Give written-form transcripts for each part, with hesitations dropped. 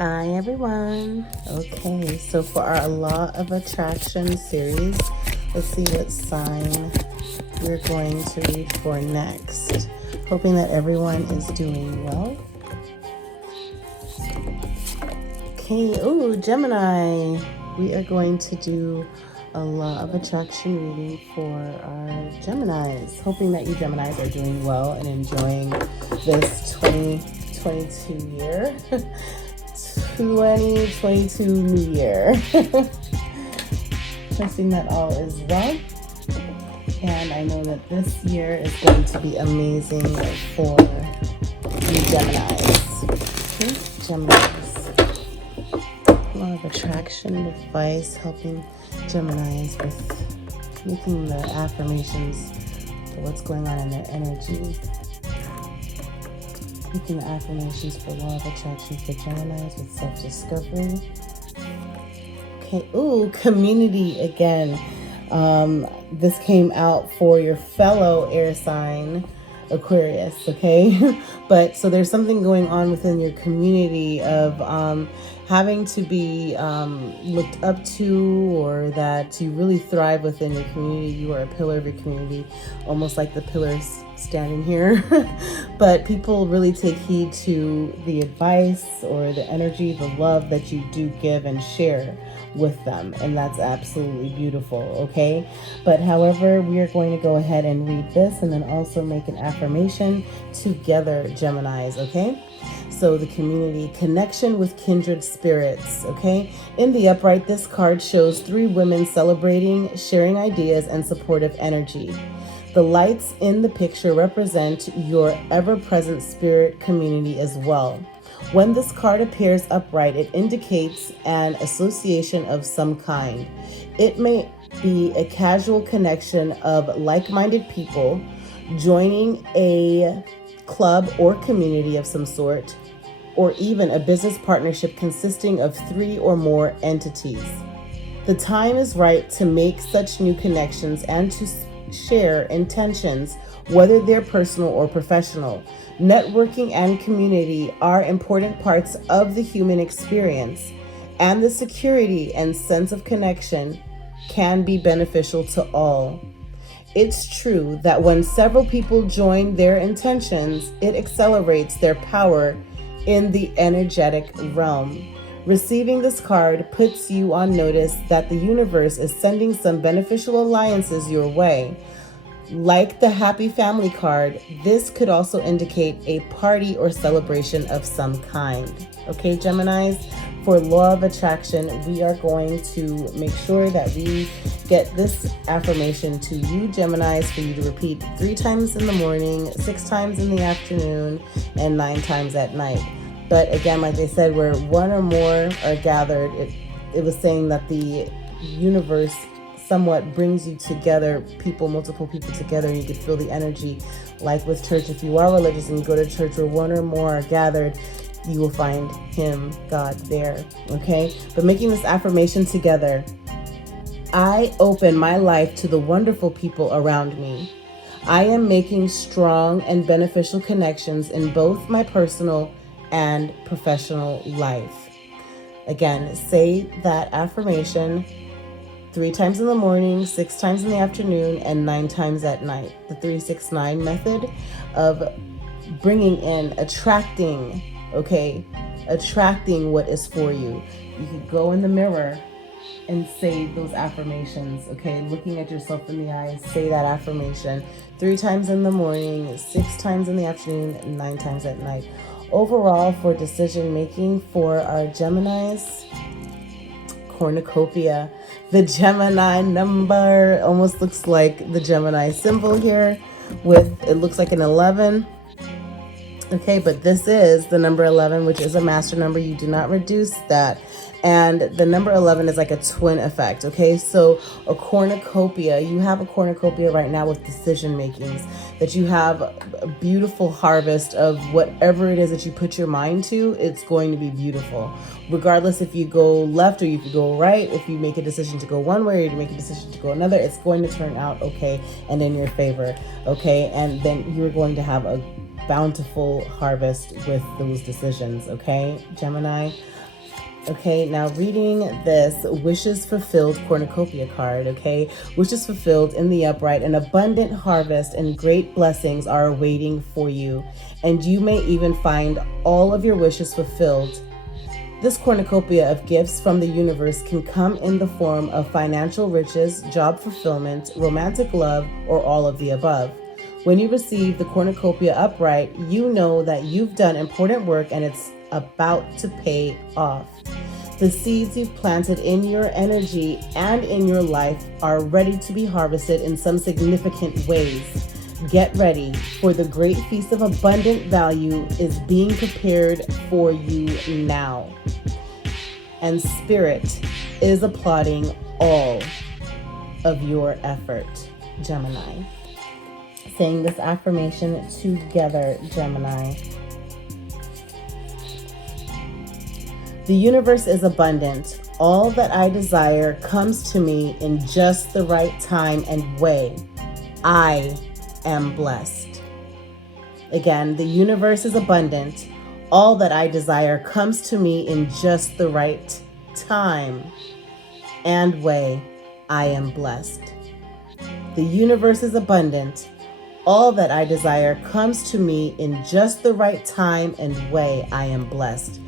Hi everyone. Okay, so for our Law of Attraction series, let's see what sign we're going to read for next. Hoping that everyone is doing well. Okay, Gemini. We are going to do a Law of Attraction reading for our Geminis. Hoping that you Geminis are doing well and enjoying this 2022 year. 2022 New Year. Trusting that all is well. And I know that this year is going to be amazing for you Geminis. Okay, Geminis. Law of Attraction advice, helping Geminis with making the affirmations for what's going on in their energy. Making the affirmations for Law of Attraction for Geminis with self-discovery. Okay, community again. This came out for your fellow air sign, Aquarius, okay? But so there's something going on within your community of having to be looked up to, or that you really thrive within your community. You are a pillar of your community, almost like the pillars standing here. But people really take heed to the advice or the energy, the love that you do give and share with them, and that's absolutely beautiful. Okay, but however, we are going to go ahead and read this and then also make an affirmation together, Geminis. Okay, so the community connection with kindred spirits. Okay, in the upright, this card shows 3 women celebrating, sharing ideas, and supportive energy. The lights in the picture represent your ever-present spirit community as well. When this card appears upright, it indicates an association of some kind. It may be a casual connection of like-minded people, joining a club or community of some sort, or even a business partnership consisting of 3 or more entities. The time is right to make such new connections and to share intentions, whether they're personal or professional. Networking and community are important parts of the human experience, and the security and sense of connection can be beneficial to all. It's true that when several people join their intentions, it accelerates their power in the energetic realm. Receiving this card puts you on notice that the universe is sending some beneficial alliances your way. Like the Happy Family card, this could also indicate a party or celebration of some kind. Okay, Geminis, for Law of Attraction, we are going to make sure that we get this affirmation to you, Geminis, for you to repeat 3 times in the morning, 6 times in the afternoon, and 9 times at night. But again, like I said, where 1 or more are gathered, it was saying that the universe somewhat brings you together, multiple people together, and you can feel the energy. Like with church, if you are religious and you go to church where 1 or more are gathered, you will find Him, God, there. Okay? But making this affirmation together, I open my life to the wonderful people around me. I am making strong and beneficial connections in both my personal and professional life. Again, say that affirmation 3 times in the morning, 6 times in the afternoon, and 9 times at night. The 3-6-9 method of bringing in, attracting what is for you. You could go in the mirror and say those affirmations, okay? Looking at yourself in the eyes, say that affirmation 3 times in the morning, 6 times in the afternoon, and 9 times at night. Overall, for decision making for our Geminis, Cornucopia, the Gemini number almost looks like the Gemini symbol here, it looks like an 11. Okay, but this is the number 11, which is a master number. You do not reduce that. And the number 11 is like a twin effect. Okay, so a cornucopia, you have a cornucopia right now with decision makings, that you have a beautiful harvest of whatever it is that you put your mind to. It's going to be beautiful, regardless if you go left or if you go right. If you make a decision to go one way or you make a decision to go another, it's going to turn out okay and in your favor. Okay, and then you're going to have a bountiful harvest with those decisions. Okay, Gemini. Okay, now reading this wishes fulfilled cornucopia card, okay? Wishes fulfilled in the upright, an abundant harvest and great blessings are awaiting for you, and you may even find all of your wishes fulfilled. This cornucopia of gifts from the universe can come in the form of financial riches, job fulfillment, romantic love, or all of the above. When you receive the cornucopia upright, you know that you've done important work and it's about to pay off. The seeds you've planted in your energy and in your life are ready to be harvested in some significant ways. Get ready, for the great feast of abundant value is being prepared for you now. And Spirit is applauding all of your effort, Gemini. Saying this affirmation together, Gemini. The universe is abundant. All that I desire comes to me in just the right time and way. I am blessed. Again, the universe is abundant. All that I desire comes to me in just the right time and way. I am blessed. The universe is abundant. All that I desire comes to me in just the right time and way. I am blessed.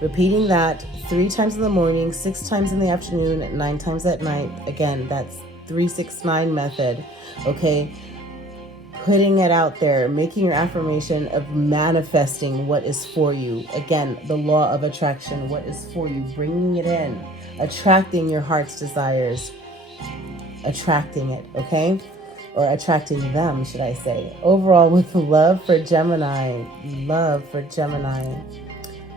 Repeating that 3 times in the morning, 6 times in the afternoon, 9 times at night. Again, that's 3-6-9 method. Okay. Putting it out there, making your affirmation of manifesting what is for you. Again, the law of attraction, what is for you, bringing it in, attracting your heart's desires, attracting it, okay? Or attracting them, should I say. Overall, with love for Gemini, love for Gemini.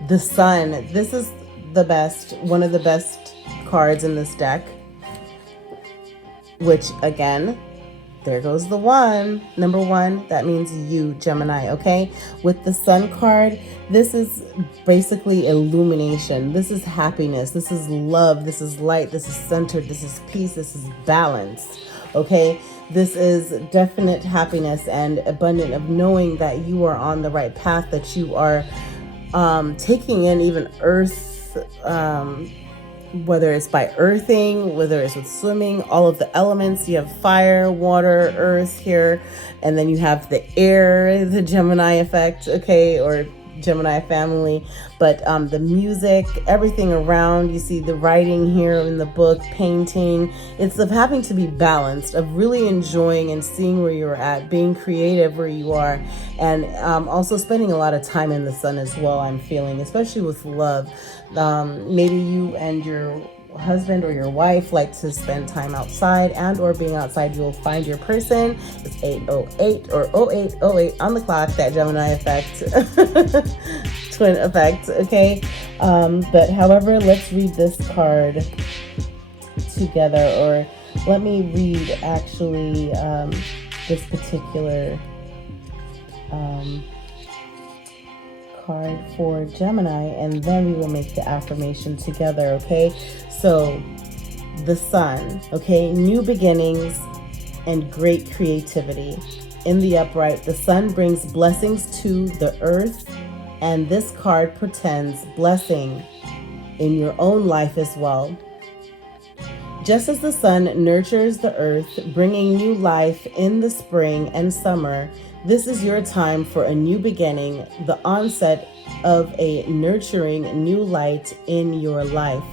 The Sun, this is the best, one of the best cards in this deck, which again, there goes the one. Number 1, that means you, Gemini, okay? With the Sun card, this is basically illumination. This is happiness. This is love. This is light. This is centered. This is peace. This is balance, okay? This is definite happiness and abundant of knowing that you are on the right path, that you are taking in even earth, whether it's by earthing, whether it's with swimming, all of the elements. You have fire, water, earth here, and then you have the air, the Gemini effect, okay, or Gemini family. But the music, everything around, you see the writing here in the book, painting. It's of having to be balanced, of really enjoying and seeing where you're at, being creative where you are, and also spending a lot of time in the sun as well, I'm feeling, especially with love. Maybe you and your husband or your wife like to spend time outside, and or being outside, you'll find your person. It's 8:08 or 08:08 on the clock, that Gemini effect. Twin effect, okay? But however, let's read this card together, or let me read actually this particular card for Gemini, and then we will make the affirmation together, okay? So the Sun, okay, new beginnings and great creativity. In the upright, the Sun brings blessings to the earth, and this card portends blessing in your own life as well. Just as the sun nurtures the earth, bringing new life in the spring and summer, this is your time for a new beginning, the onset of a nurturing new light in your life.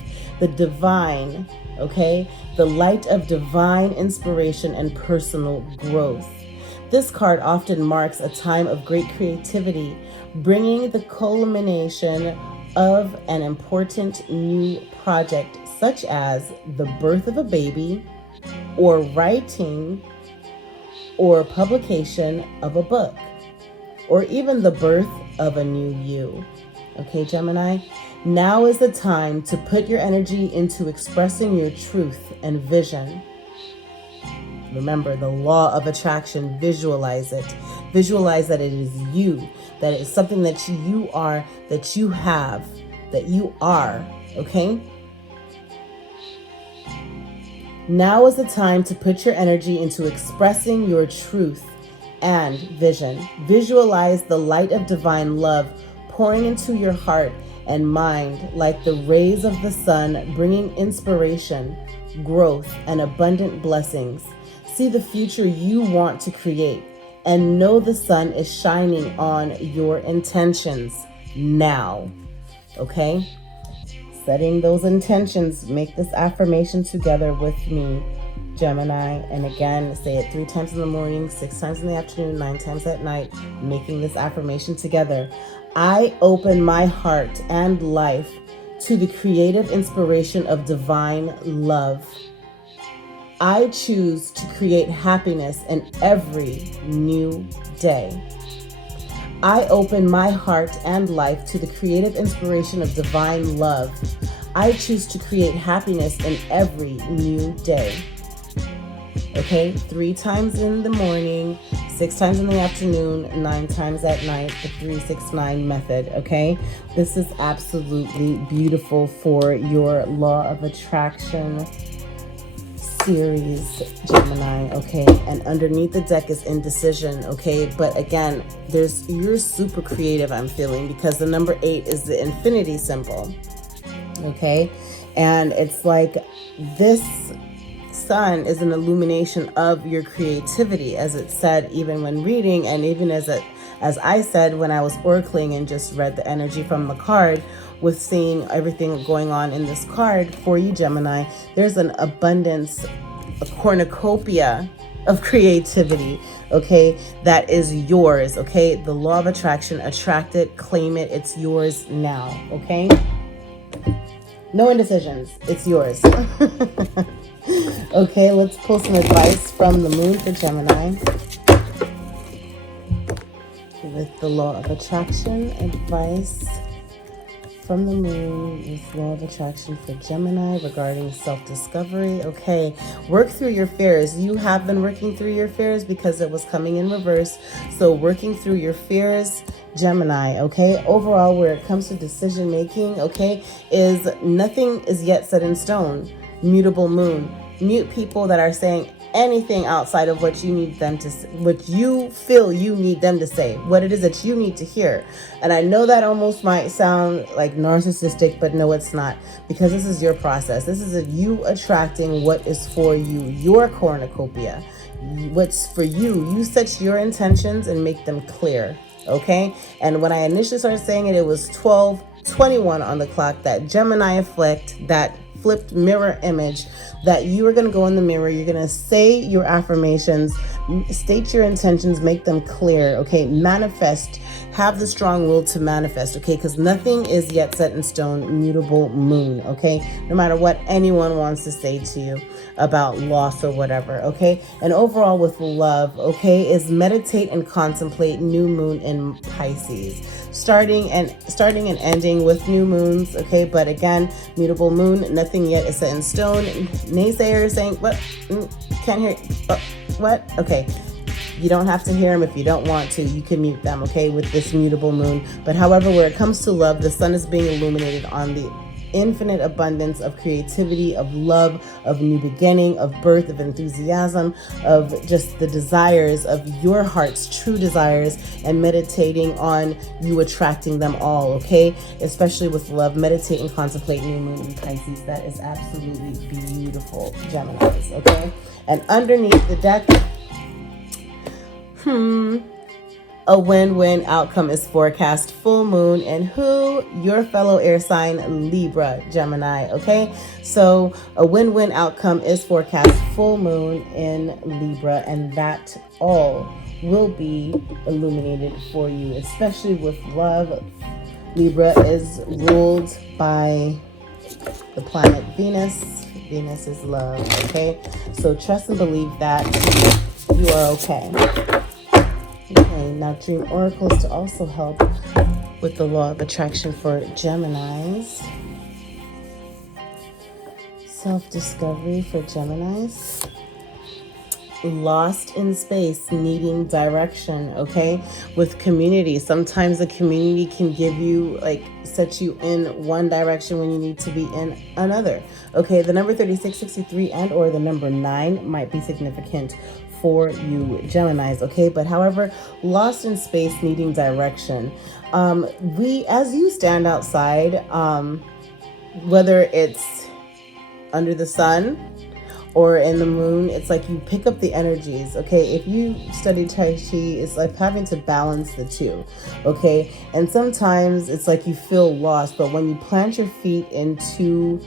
The divine, okay? The light of divine inspiration and personal growth. This card often marks a time of great creativity, bringing the culmination of an important new project, such as the birth of a baby, or writing or publication of a book, or even the birth of a new you. Okay, Gemini? Now is the time to put your energy into expressing your truth and vision. Remember the law of attraction. Visualize it. Visualize that it is you, that it is something that you are, that you have, that you are, okay? Now is the time to put your energy into expressing your truth and vision. Visualize the light of divine love pouring into your heart and mind like the rays of the sun, bringing inspiration, growth, and abundant blessings. See the future you want to create and know the sun is shining on your intentions now. Okay? Setting those intentions. Make this affirmation together with me, Gemini. And again, say it 3 times in the morning, 6 times in the afternoon, 9 times at night, making this affirmation together. I open my heart and life to the creative inspiration of divine love. I choose to create happiness in every new day. I open my heart and life to the creative inspiration of divine love. I choose to create happiness in every new day. Okay, 3 times in the morning, 6 times in the afternoon, 9 times at night, the 3-6-9 method, okay? This is absolutely beautiful for your law of attraction series, Gemini, okay? And underneath the deck is indecision, okay? But again, you're super creative, I'm feeling, because the number 8 is the infinity symbol, okay? And it's like this sun is an illumination of your creativity, as it said even when reading, and even as I said when I was oracling and just read the energy from the card, with seeing everything going on in this card for you, Gemini. There's an abundance, a cornucopia of creativity, okay, that is yours, okay? The law of attraction, attract it, claim it, it's yours now, okay? No indecisions, it's yours. Okay, let's pull some advice from the moon for Gemini. With the law of attraction, advice from the moon with law of attraction for Gemini regarding self-discovery. Okay, work through your fears. You have been working through your fears because it was coming in reverse. So working through your fears, Gemini, okay? Overall, where it comes to decision making, okay, is nothing is yet set in stone. Mutable moon. Mute people that are saying anything outside of what you need them to, what you feel you need them to say, what it is that you need to hear. And I know that almost might sound like narcissistic, but no, it's not, because this is your process. This is you attracting what is for you, your cornucopia, what's for you. You set your intentions and make them clear, okay? And when I initially started saying it, it was 12:21 on the clock, that Gemini effect, that flipped mirror image, that you are going to go in the mirror, you're going to say your affirmations, state your intentions, make them clear, okay? Manifest, have the strong will to manifest, okay? Because nothing is yet set in stone, mutable moon, okay? No matter what anyone wants to say to you about loss or whatever, okay? And overall with love, okay, is meditate and contemplate new moon in Pisces. Starting and ending with new moons, okay? But again, mutable moon, nothing yet is set in stone. Naysayers saying, what? Can't hear, what? Okay. You don't have to hear them if you don't want to. You can mute them, okay, with this mutable moon. But however, where it comes to love, the sun is being illuminated on the infinite abundance of creativity, of love, of new beginning, of birth, of enthusiasm, of just the desires of your heart's true desires, and meditating on you attracting them all, okay? Especially with love, meditate and contemplate new moon in Pisces. That is absolutely beautiful, Geminis, okay? And underneath the deck, a win-win outcome is forecast. Full moon in who? Your fellow air sign, Libra, Gemini, okay? So a win-win outcome is forecast. Full moon in Libra, and that all will be illuminated for you, especially with love. Libra is ruled by the planet Venus. Venus is love, okay? So trust and believe that you are okay. Okay, now dream oracles to also help with the law of attraction for Geminis. Self-discovery for Geminis. Lost in space, needing direction, okay? With community, sometimes the community can give you, like, set you in one direction when you need to be in another, okay? The number 36, 63, and or the number 9 might be significant for you Geminis, okay? But however, lost in space, needing direction. As you stand outside, whether it's under the sun or in the moon, it's like you pick up the energies, okay? If you study Tai Chi, it's like having to balance the two, okay? And sometimes it's like you feel lost, but when you plant your feet into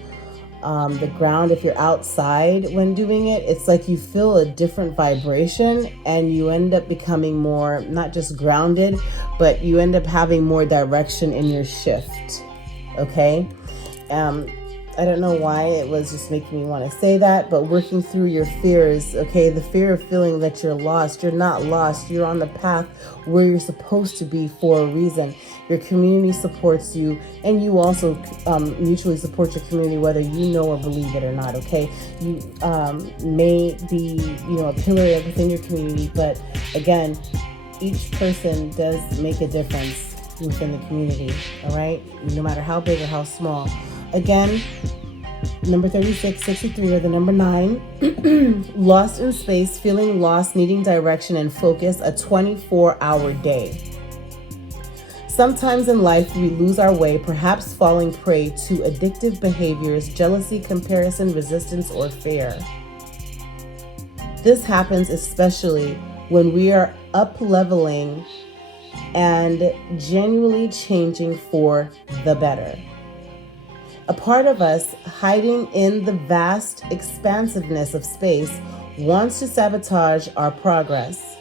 the ground, if you're outside when doing it, it's like you feel a different vibration and you end up becoming more, not just grounded, but you end up having more direction in your shift, okay? I don't know why it was just making me want to say that, but working through your fears, okay? The fear of feeling that you're lost. You're not lost. You're on the path where you're supposed to be for a reason. Your community supports you, and you also mutually support your community, whether you know or believe it or not, okay? You may be, a pillar within your community, but again, each person does make a difference within the community, all right? No matter how big or how small. Again, number 36, 63, or the number 9, lost in space, feeling lost, needing direction and focus, a 24-hour day. Sometimes in life, we lose our way, perhaps falling prey to addictive behaviors, jealousy, comparison, resistance, or fear. This happens especially when we are up-leveling and genuinely changing for the better. A part of us hiding in the vast expansiveness of space wants to sabotage our progress.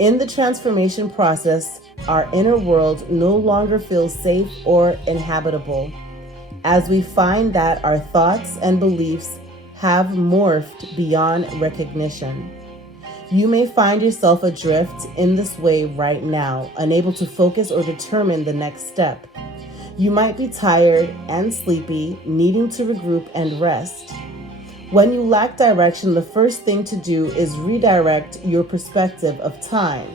In the transformation process, our inner world no longer feels safe or inhabitable, as we find that our thoughts and beliefs have morphed beyond recognition. You may find yourself adrift in this way right now, unable to focus or determine the next step. You might be tired and sleepy, needing to regroup and rest. When you lack direction, the first thing to do is redirect your perspective of time.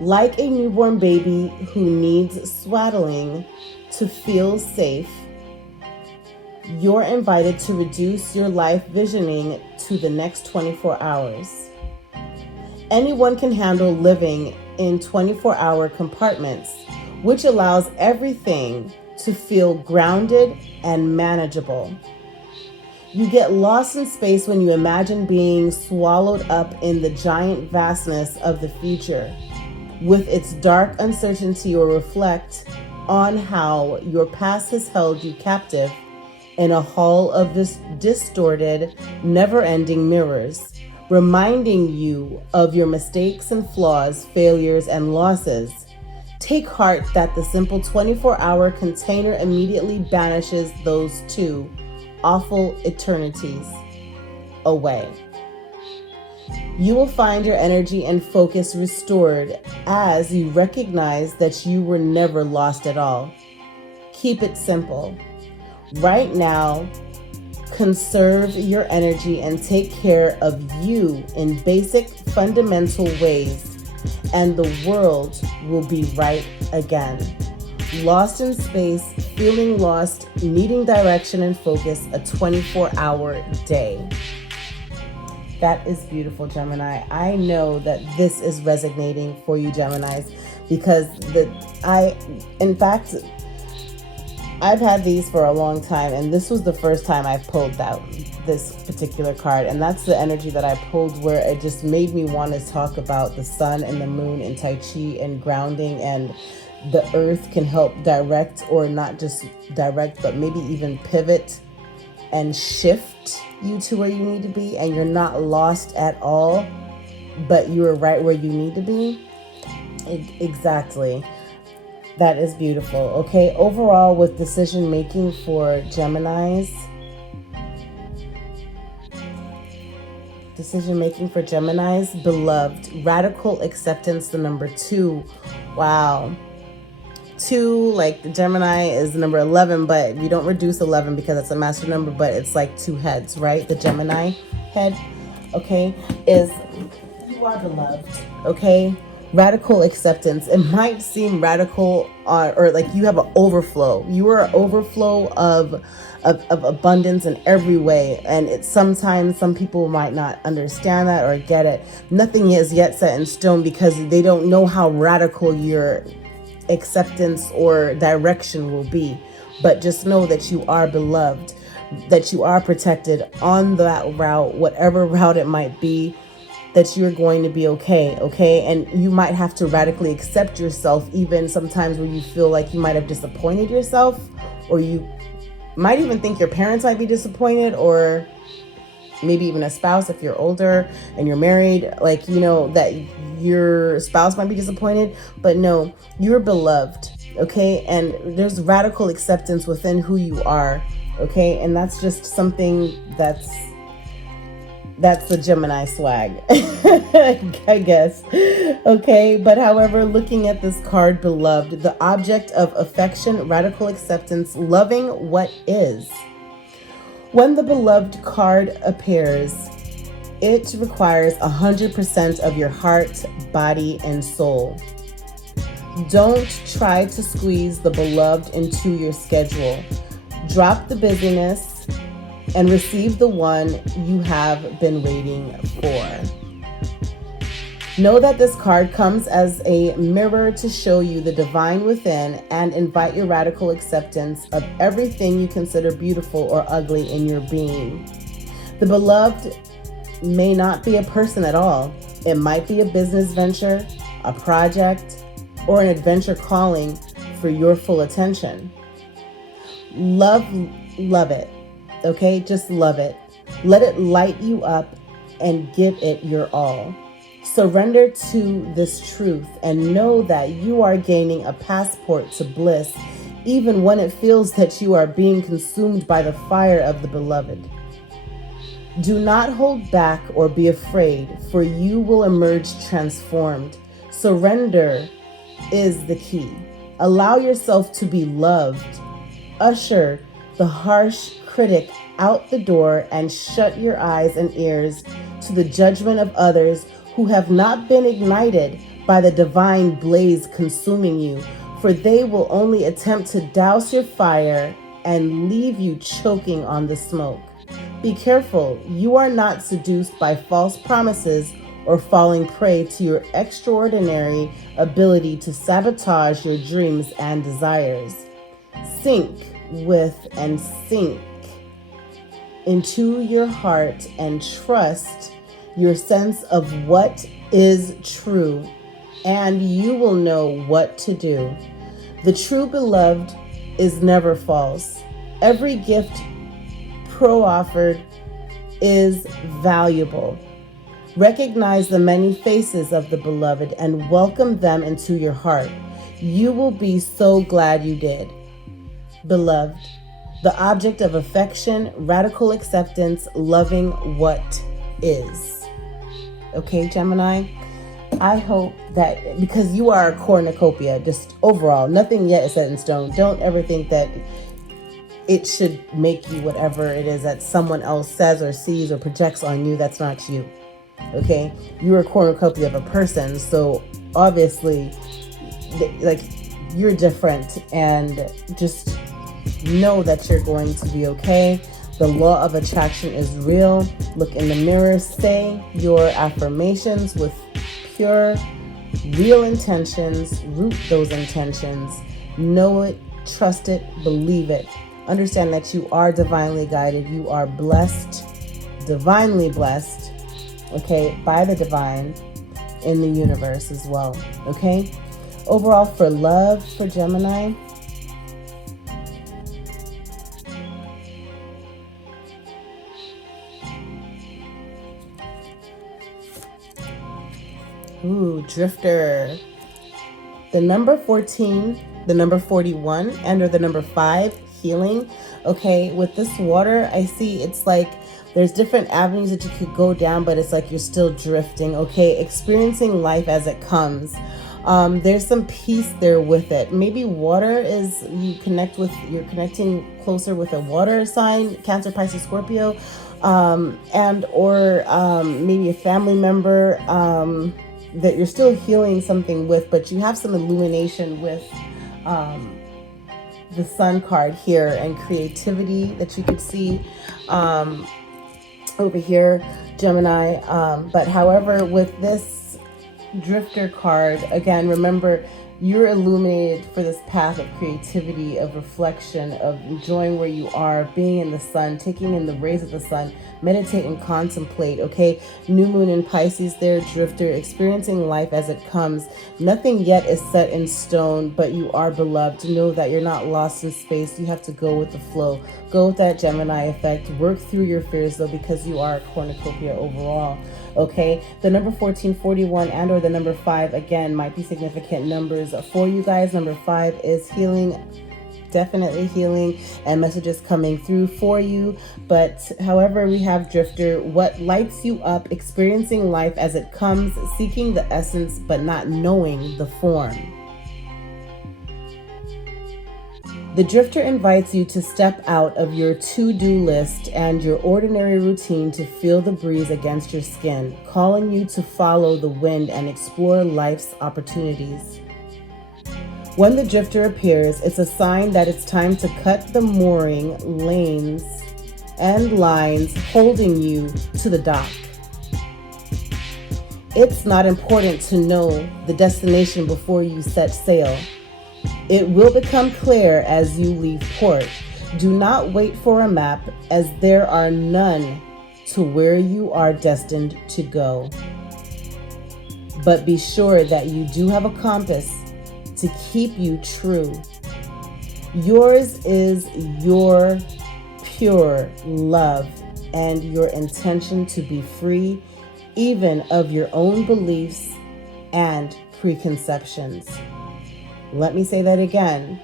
Like a newborn baby who needs swaddling to feel safe, you're invited to reduce your life visioning to the next 24 hours. Anyone can handle living in 24-hour compartments, which allows everything to feel grounded and manageable. You get lost in space when you imagine being swallowed up in the giant vastness of the future, with its dark uncertainty, or reflect on how your past has held you captive in a hall of distorted, never-ending mirrors, reminding you of your mistakes and flaws, failures and losses. Take heart that the simple 24-hour container immediately banishes those two awful eternities away. You will find your energy and focus restored as you recognize that you were never lost at all. Keep it simple. Right now, conserve your energy and take care of you in basic, fundamental ways, and the world will be right again. Lost in space, feeling lost, needing direction and focus, a 24-hour day. That is beautiful, Gemini. I know that this is resonating for you, Geminis, because I've had these for a long time, and this was the first time I pulled out this particular card, and that's the energy that I pulled, where it just made me want to talk about the sun and the moon and Tai Chi and grounding, and the earth can help direct, or not just direct, but maybe even pivot and shift you to where you need to be, and you're not lost at all, but you're right where you need to be. Exactly. That is beautiful. Okay, overall, with decision making for Geminis, beloved, radical acceptance, the number 2. Wow. 2, like the Gemini is the number 11, but you don't reduce 11 because it's a master number, but it's like 2 heads, right? The Gemini head, okay, is you are beloved, okay? Radical acceptance. It might seem radical, or like you have an overflow. You are an overflow of abundance in every way. And it's sometimes some people might not understand that or get it. Nothing is yet set in stone because they don't know how radical your acceptance or direction will be. But just know that you are beloved, that you are protected on that route, whatever route it might be, that you're going to be okay? And you might have to radically accept yourself, even sometimes when you feel like you might have disappointed yourself, or you might even think your parents might be disappointed, or maybe even a spouse if you're older and you're married, like, you know, that your spouse might be disappointed. But no, you're beloved, okay? And there's radical acceptance within who you are, okay? And that's just something that's the Gemini swag, I guess. Okay, but however, looking at this card, beloved, the object of affection, radical acceptance, loving what is. When the beloved card appears, it requires 100% of your heart, body, and soul. Don't try to squeeze the beloved into your schedule. Drop the busyness and receive the one you have been waiting for. Know that this card comes as a mirror to show you the divine within and invite your radical acceptance of everything you consider beautiful or ugly in your being. The beloved may not be a person at all. It might be a business venture, a project, or an adventure calling for your full attention. Love it. Okay, just love it. Let it light you up and give it your all. Surrender to this truth and know that you are gaining a passport to bliss, even when it feels that you are being consumed by the fire of the beloved. Do not hold back or be afraid, for you will emerge transformed. Surrender is the key. Allow yourself to be loved. Usher the harsh critic out the door and shut your eyes and ears to the judgment of others who have not been ignited by the divine blaze consuming you, for they will only attempt to douse your fire and leave you choking on the smoke. Be careful, you are not seduced by false promises or falling prey to your extraordinary ability to sabotage your dreams and desires. Sink with and sink into your heart and trust your sense of what is true, and you will know what to do. The true beloved is never false. Every gift offered is valuable. Recognize the many faces of the beloved and welcome them into your heart. You will be so glad you did. Beloved, the object of affection, radical acceptance, loving what is. Okay, Gemini? I hope that, because you are a cornucopia, just overall, nothing yet is set in stone. Don't ever think that it should make you whatever it is that someone else says or sees or projects on you. That's not you. Okay? You're a cornucopia of a person, so obviously, like, you're different, and just know that you're going to be okay. The law of attraction is real. Look in the mirror, say your affirmations with pure, real intentions. Root those intentions. Know it, trust it, believe it. Understand that you are divinely guided. You are blessed, divinely blessed, okay, by the divine in the universe as well, okay? Overall, for love, for Gemini, Drifter. The number 14, the number 41, and or the number 5, healing. Okay, with this water, I see it's like there's different avenues that you could go down, but it's like you're still drifting, okay? Experiencing life as it comes. There's some peace there with it. Maybe water is, you're connecting closer with a water sign, Cancer, Pisces, Scorpio, and or maybe a family member, that you're still healing something with, but you have some illumination with the Sun card here, and creativity that you could see over here, Gemini. But however, with this Drifter card, again, remember, you're illuminated for this path of creativity, of reflection, of enjoying where you are, being in the sun, taking in the rays of the sun, meditate and contemplate, okay? New moon in Pisces there, Drifter, experiencing life as it comes. Nothing yet is set in stone, but you are beloved. Know that you're not lost in space. You have to go with the flow. Go with that Gemini effect. Work through your fears, though, because you are a cornucopia overall. Okay, the number 1441 and or the number 5, again, might be significant numbers for you guys. Number 5 is healing, definitely healing, and messages coming through for you. But however, we have Drifter, what lights you up, experiencing life as it comes, seeking the essence but not knowing the form. The Drifter invites you to step out of your to-do list and your ordinary routine to feel the breeze against your skin, calling you to follow the wind and explore life's opportunities. When the Drifter appears, it's a sign that it's time to cut the mooring lanes and lines holding you to the dock. It's not important to know the destination before you set sail. It will become clear as you leave port. Do not wait for a map, as there are none to where you are destined to go. But be sure that you do have a compass to keep you true. Yours is your pure love and your intention to be free, even of your own beliefs and preconceptions. Let me say that again.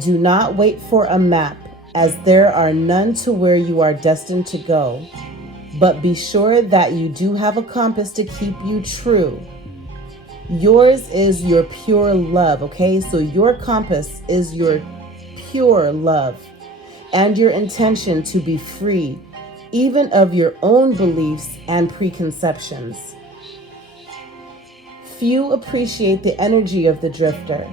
Do not wait for a map, as there are none to where you are destined to go. But be sure that you do have a compass to keep you true. Yours is your pure love, okay? So your compass is your pure love and your intention to be free, even of your own beliefs and preconceptions. Few appreciate the energy of the Drifter.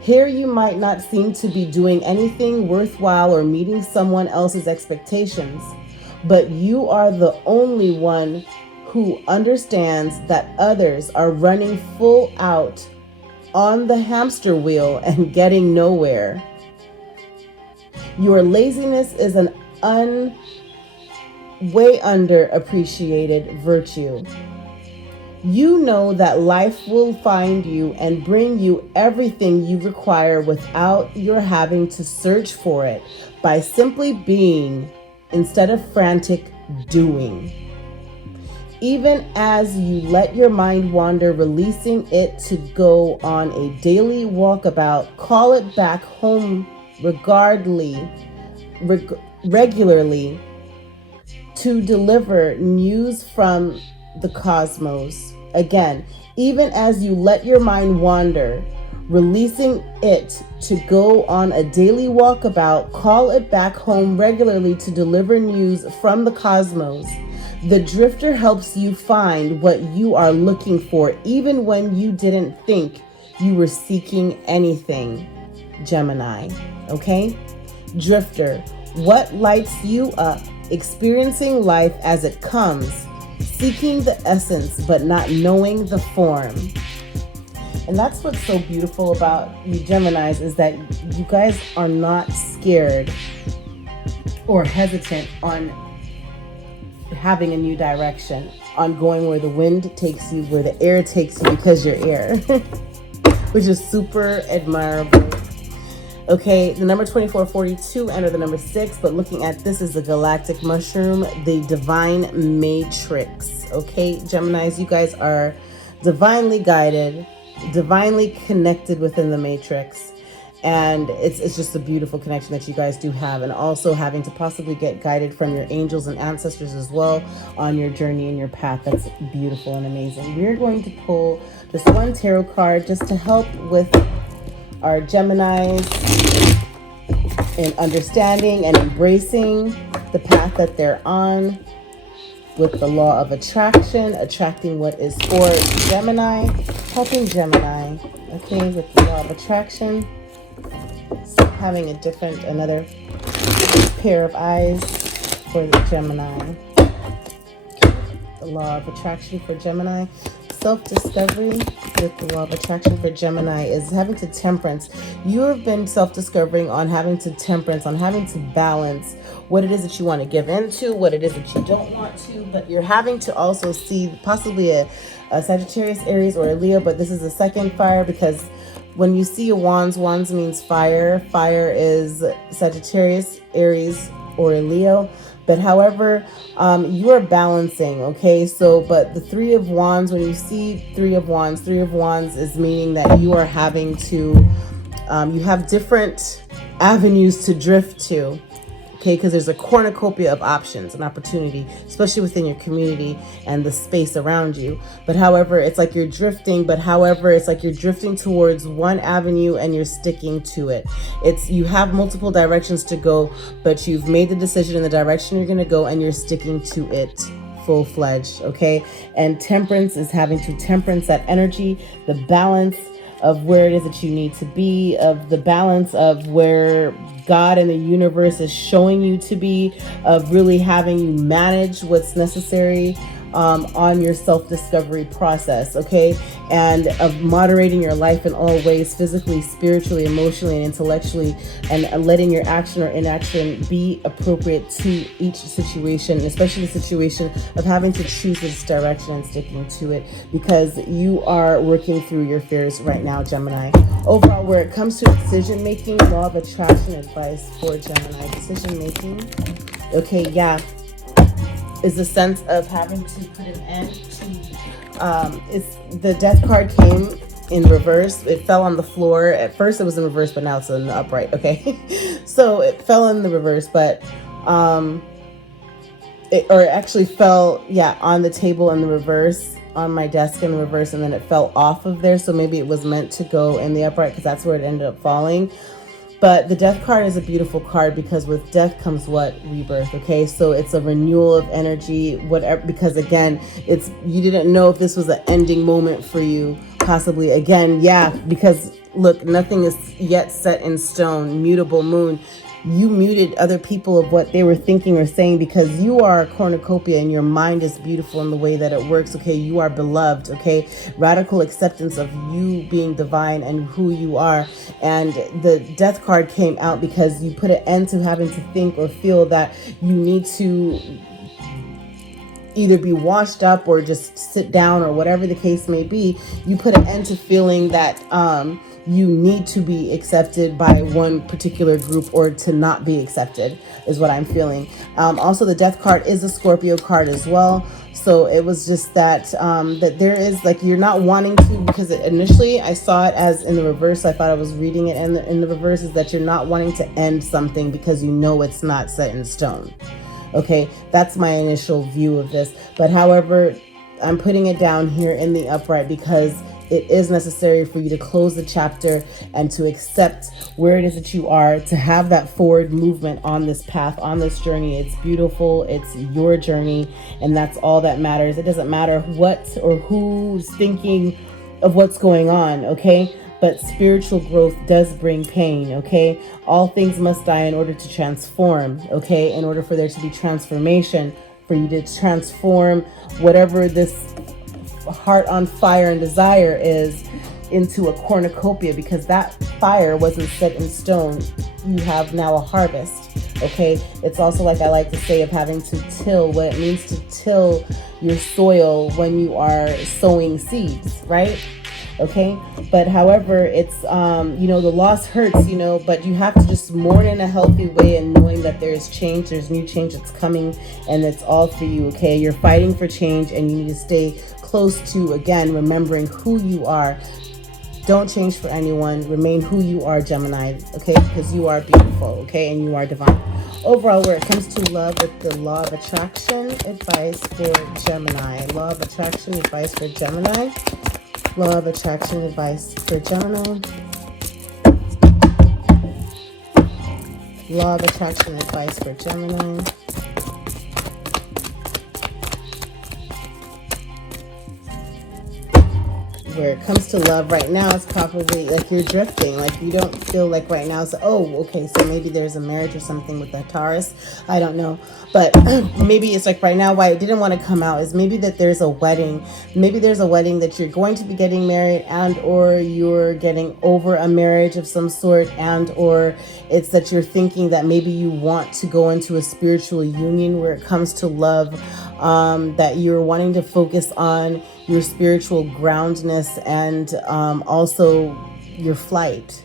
Here you might not seem to be doing anything worthwhile or meeting someone else's expectations, but you are the only one who understands that others are running full out on the hamster wheel and getting nowhere. Your laziness is an way underappreciated virtue. You know that life will find you and bring you everything you require without your having to search for it, by simply being instead of frantic doing. Even as you let your mind wander, releasing it to go on a daily walkabout, call it back home regularly to deliver news from the cosmos. Again, even as you let your mind wander, releasing it to go on a daily walkabout, call it back home regularly to deliver news from the cosmos. The Drifter helps you find what you are looking for, even when you didn't think you were seeking anything, Gemini. Okay? Drifter, what lights you up, experiencing life as it comes, seeking the essence but not knowing the form. And that's what's so beautiful about you Geminis, is that you guys are not scared or hesitant on having a new direction, on going where the wind takes you, where the air takes you, because you're air, which is super admirable. Okay, the number 2442 and the number 6, but looking at this is the galactic mushroom, the divine matrix. Okay, Geminis, you guys are divinely guided, divinely connected within the matrix. And it's just a beautiful connection that you guys do have. And also having to possibly get guided from your angels and ancestors as well on your journey and your path. That's beautiful and amazing. We're going to pull just one tarot card just to help with our Geminis in understanding and embracing the path that they're on. with the law of attraction, attracting what is for Gemini, helping Gemini, okay, with the law of attraction, so having another pair of eyes for the Gemini. The law of attraction for Gemini. Self-discovery with the law of attraction for Gemini is having to temperance. You have been self-discovering on having to temperance, on having to balance what it is that you want to give into, what it is that you don't want to, but you're having to also see possibly a Sagittarius, Aries, or a Leo, but this is a second fire, because when you see a wands means fire. Fire is Sagittarius, Aries, or a Leo. But however, you are balancing, okay? So, but the Three of Wands, when you see Three of Wands is meaning that you are having to, you have different avenues to drift to, okay? Because there's a cornucopia of options and opportunity, especially within your community and the space around you. But however, it's like you're drifting, it's like you're drifting towards one avenue and you're sticking to it. You have multiple directions to go, but you've made the decision in the direction you're going to go and you're sticking to it full-fledged, okay? And temperance is having to temperance that energy, the balance of where it is that you need to be, of the balance of where God and the universe is showing you to be, of really having you manage what's necessary on your self-discovery process, okay? And of moderating your life in all ways, physically, spiritually, emotionally, and intellectually, and letting your action or inaction be appropriate to each situation, especially the situation of having to choose this direction and sticking to it, because you are working through your fears right now, Gemini. Overall, where it comes to decision-making, law of attraction advice for Gemini. Decision-making, okay, yeah, is the sense of having to put an end to, the death card came in reverse. It fell on the floor. At first it was in reverse, but now it's in the upright, okay? So it fell in the reverse, but, it actually fell, yeah, on the table in the reverse, on my desk in the reverse, and then it fell off of there. So maybe it was meant to go in the upright because that's where it ended up falling. But the death card is a beautiful card because with death comes what? Rebirth, okay? So it's a renewal of energy, whatever, because again, you didn't know if this was an ending moment for you, possibly. Again, yeah, because look, nothing is yet set in stone. Mutable moon. You muted other people of what they were thinking or saying because you are a cornucopia and your mind is beautiful in the way that it works, okay? You are beloved, okay? Radical acceptance of you being divine and who you are. And the death card came out because you put an end to having to think or feel that you need to either be washed up or just sit down or whatever the case may be. You put an end to feeling that you need to be accepted by one particular group or to not be accepted is what I'm feeling. Also, the death card is a Scorpio card as well. So it was just that that there is like you're not wanting to, because initially I saw it as in the reverse. I thought I was reading it in the reverse, is that you're not wanting to end something because you know it's not set in stone. Okay, that's my initial view of this. But however, I'm putting it down here in the upright because it is necessary for you to close the chapter and to accept where it is that you are, to have that forward movement on this path, on this journey. It's beautiful. It's your journey. And that's all that matters. It doesn't matter what or who's thinking of what's going on. Okay. But spiritual growth does bring pain, okay? All things must die in order to transform, okay? In order for there to be transformation, for you to transform whatever this heart on fire and desire is into a cornucopia, because that fire wasn't set in stone. You have now a harvest, okay? It's also, like I like to say, of having to till, what it means to till your soil when you are sowing seeds, right? Okay, but however, it's the loss hurts, but you have to just mourn in a healthy way and knowing that there's change, there's new change that's coming, and it's all for you. Okay, you're fighting for change and you need to stay close to, again, remembering who you are. Don't change for anyone. Remain who you are, Gemini, okay? Because you are beautiful, okay? And you are divine. Overall, where it comes to love, with the law of attraction advice for Gemini. Law of attraction advice for Gemini. Law of attraction advice for Gemini. Law of attraction advice for Gemini. where it comes to love right now, it's probably like you're drifting. Like you don't feel like right now, so, oh, okay, so maybe there's a marriage or something with that Taurus. I don't know. But maybe it's like right now, why it didn't want to come out is maybe that there's a wedding. Maybe there's a wedding that you're going to be getting married, and or you're getting over a marriage of some sort, and or it's that you're thinking that maybe you want to go into a spiritual union where it comes to love, that you're wanting to focus on your spiritual groundness and also your flight.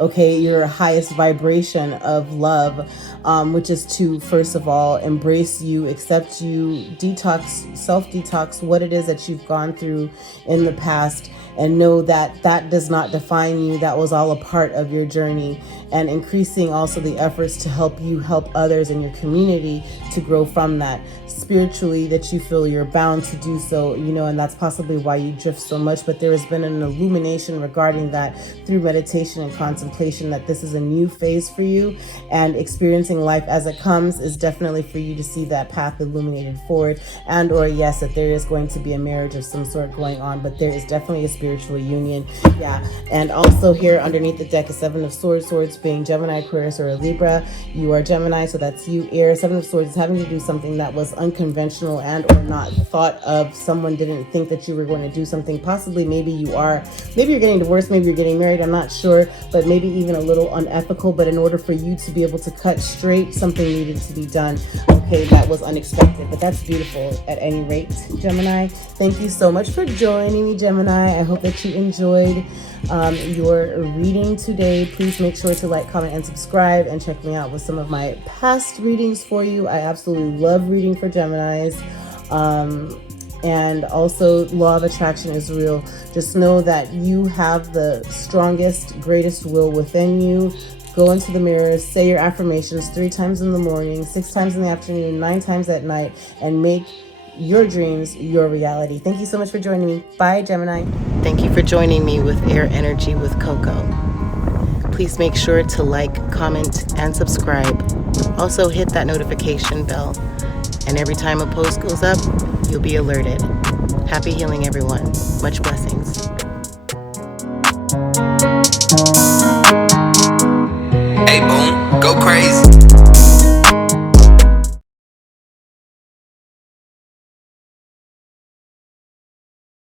Okay, your highest vibration of love, which is to, first of all, embrace you, accept you, detox, self-detox what it is that you've gone through in the past, and know that that does not define you. That was all a part of your journey, and increasing also the efforts to help you help others in your community to grow from that. Spiritually, that you feel you're bound to do so, you know, and that's possibly why you drift so much. But there has been an illumination regarding that through meditation and contemplation, that this is a new phase for you, and experiencing life as it comes is definitely for you to see that path illuminated forward. And or yes, that there is going to be a marriage of some sort going on, but there is definitely a spiritual union. Yeah. And also here underneath the deck is Seven of Swords, swords being Gemini, Aquarius, or a Libra. You are Gemini, so that's you, air. Seven of Swords is having to do something that was unconventional and or not thought of. Someone didn't think that you were going to do something. Possibly maybe you are. Maybe you're getting divorced, maybe you're getting married, I'm not sure, but maybe even a little unethical. But in order for you to be able to cut straight, something needed to be done. Okay, that was unexpected, but that's beautiful at any rate, Gemini. Thank you so much for joining me, Gemini. I hope that you enjoyed your reading today. Please make sure to like, comment, and subscribe, and check me out with some of my past readings for you. I absolutely love reading for Geminis. And also, law of attraction is real. Just know that you have the strongest, greatest will within you. Go into the mirror, say your affirmations 3 times in the morning, 6 times in the afternoon, 9 times at night, and make your dreams your reality. Thank you so much for joining me. Bye, Gemini. Thank you for joining me with Air Energy with Coco. Please make sure to like, comment, and subscribe. Also hit that notification bell. And every time a post goes up, you'll be alerted. Happy healing, everyone. Much blessings.